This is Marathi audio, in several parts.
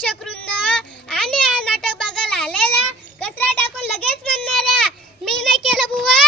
प्रेक्षक वृंद आणि हा नाटक बघायला आलेला कचरा टाकून लगेच म्हणणाऱ्या मी नाही केलं बुवा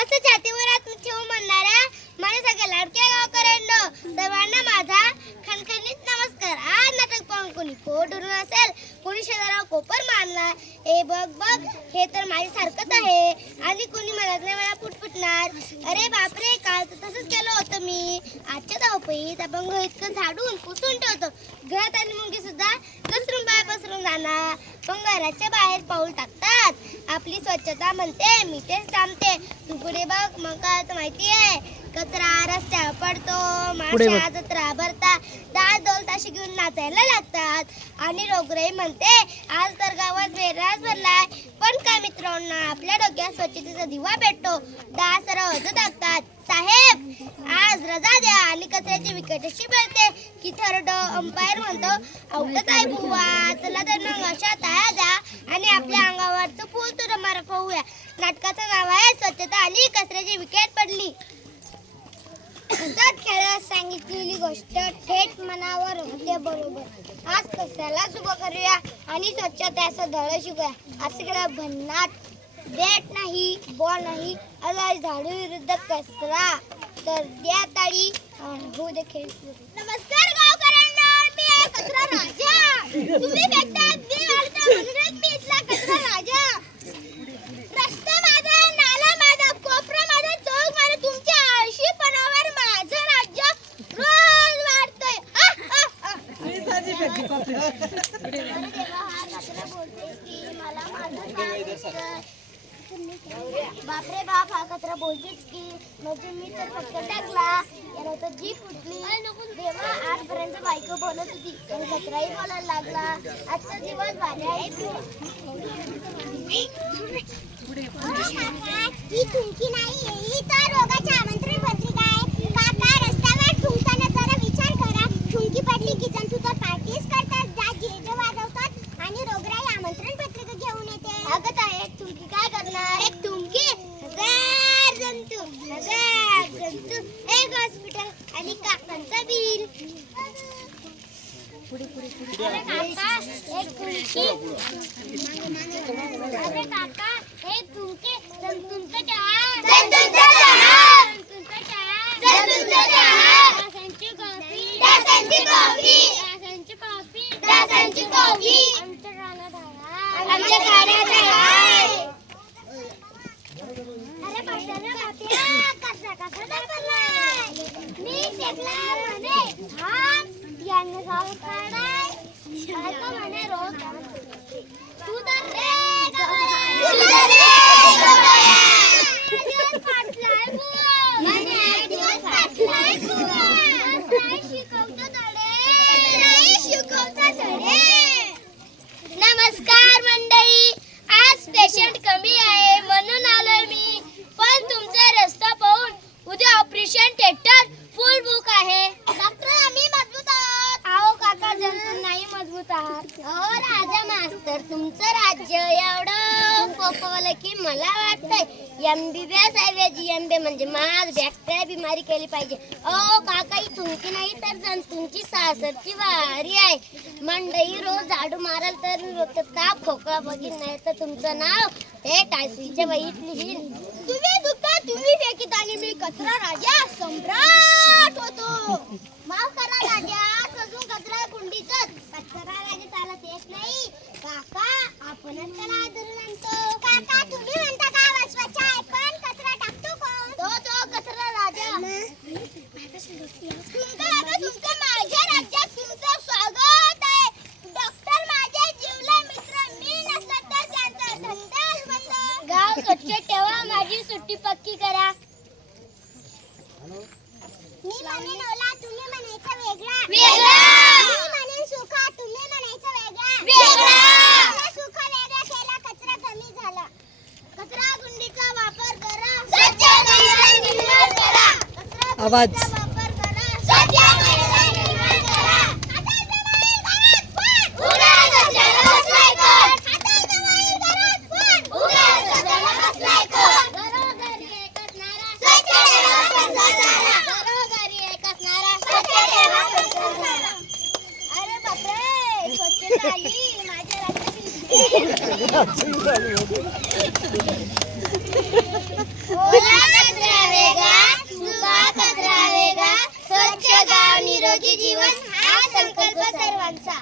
असं छातीवर हात ठेवून म्हणणाऱ्या माझ्या सगळ्या लाडक्या गावकऱ्यांनो सर्वांना माझा खणखणीत नमस्कार. आज नाटक पाहून कोणी पोट धरून असेल, कोणी शेजारावर कोपर मारला, हे बघ बघ हे तर माझ्यासारखंच आहे, आणि कोणी म्हणत नाही मला पुटपुटणार. अरे बापरे, काल तर तसंच केलं होतं मी. आजच्या धावपळीत आपण घर इतकं झाडून पुसून ठेवतो, घरात आणि मुंगी सुद्धा कचरून बाहेर पसरून जाणार, पण घराच्या बाहेर पाऊल टाकतात. आपली स्वच्छता म्हणते मी तेच थांबते. तू पुढे बघ, मग काय माहिती आहे, कचरा रस्त्यावर पडतो, माशा जत्रा भरतात, दास ढोल ताशे घेऊन नाचायला लागतात, आणि रोगराई म्हणते आज तर गावात वेगळाच भरलाय. पण काय मित्रांनो, आपल्या डोक्यात स्वच्छतेचा दिवा पेटतो, दास रोज टाकतात. साहेब आज रजा द्या, आणि कचऱ्याची विकेट अशी पेटते की थर्ड अंपायर म्हणतो आउटच आहे बुवा, चला तर मग अशा तया द्या आणि आपल्या अंगावरचं फुल तुला मारा पाहूया. नाटकाचं नाव आहे स्वच्छता आली कचऱ्याची विकेट पडली. हसत खेळत सांगितलेली गोष्ट थेट मनावर होते बरोबर. आज कचऱ्यालाच उभं करूया आणि स्वच्छतेचं धडा शिकूया. असं केलं भन्नाट बॅट नाही, बॉल नाही, आलाय झाडू विरुद्ध कचरा, तर द्या ताळी आणि हो दे खेळ. नमस्कार गावकऱ्यांना, मी आहे कचरा राजा. तुम्ही फेकता, मी वाढता, म्हणूनच मी इथला कचरा राजा. रस्ता माझा, नाला माझा, कोपरा माझा, चौक माझा, तुमच्या आळशीपणावर माझं राज्य रोज वाढतंय. बापरे बाप, हा कचरा बोलतेच की, म्हणजे मी तर फक्त टाकला, याला तर जी फुटली. देवा, आजपर्यंत बायको बोलत होती आणि कचराही बोलायला लागला. आजचा दिवस भारी आहे. ही थुंकी नाही, ही तर रोगाची आमंत्रण पत्रिका आहे. काका, रस्त्यावर थुंकताना जरा विचार करा. थुंकी पडली की जण तुझा पार्टीज करतात, जे वाजवतात आणि रोगराई आमंत्रण पत्रिका घेऊन येते. अगं ताई, एक थुंकी काय करणार? एक थुंकी हजार जंतू, एक हॉस्पिटल आणि काकांचा बिल. अरे काका, एक थुंकी. अरे काका, एक थुंकी जंतूंचं जहाज, जंतूंचं जहाज, जंतूंचं जहाज, जंतूंचं जहाज. डासांची कॉफी, डासांची कॉफी, डासांची कॉफी, डासांची कॉफी. आमच्या कानात आहे, आमच्या कानात आहे. अरे पाट्याला पाट्या, कसा कसा दाखवलाय, मी फेकला म्हणे थांब, याने जाऊ काढाय, आता म्हणे रोज तू तर रे गवया, तू तर रे गवया, दिवस फाटलाय बुवा, म्हणे दिवस फाटलाय बुवा, नाही शिकवता धडे, नाही शिकवता धडे. नमस्कार मंडळी, आज पेशंट कमी आहे म्हणून आलोय मी, पण तुमचा रस्ता पाहून उद्या ऑपरेशन थिएटर फुल बुक आहे. डॉक्टर आम्ही मजबूत आहोत. आओ काका, जंतू नाही मजबूत आहात. अहो राजा मास्तर, तुमचं राज्य एवढं फोपवलं की मला वाटतंय MBBS ऐवजी MB म्हणजे मास बॅक्टेरिया बिमारी केली पाहिजे. अहो काका, ही तुमची नाही तर जंतूंची सासरची वारी आहे. मंडई रोज झाडू माराल तर रोज ताप खोकला बघीन, नाही तर तुमचं नाव हे टायसीच्या वहीत लिहीन. तुम्ही दुखता, तुम्ही फेकीत आणि मी कचरा राजा सम्राट होतो. माफ करा राजा, अजून कचरा कुंडीतच, कचरा राजा चालत येत नाही. काका, आपणच त्याला आदरून आणतो. काका, तुम्ही म्हणता गाव स्वच्छ आहे, पण कचरा टाकतो कोण? तो कचरा राजा. तुमचं माझ्या राज्यात तुमचं स्वागत आहे. डॉक्टर माझे जीवलग मित्र, मी नसलं तर त्यांचा धंदाच बंद. गाव स्वच्छ ठेवा, माझी सुट्टी पक्की करा. मी म्हणेन ओला, तुम्ही म्हणायचं वेगळा, वेगळा. मी म्हणेन सुखा, तुम्ही म्हणायचं वेगळा, वेगळा. सुखा वेगळा केला, कचरा कमी झाला. कचरा कुंडीचा वापर करा, स्वच्छता निर्माण करा. कचरा आवाज वापर करा, स्वच्छता निर्माण करा. आता जमाई घरात पण उघड्या कचऱ्याला बसलाय कोण? आता जमाई घरात पण उघड्या कचऱ्याला बसलाय कोण? घरोघरी एकच नारा, स्वच्छ ठेवा कचरा झाला. घरोघरी एकच नारा, स्वच्छ ठेवा कचरा झाला. अरे बापरे, स्वच्छ झाली माझ्या राज्याची. ओला कचरा वेगळा, सुका कचरा वेगळा, स्वच्छ गाव निरोगी जीवन हा संकल्प सर्वांचा.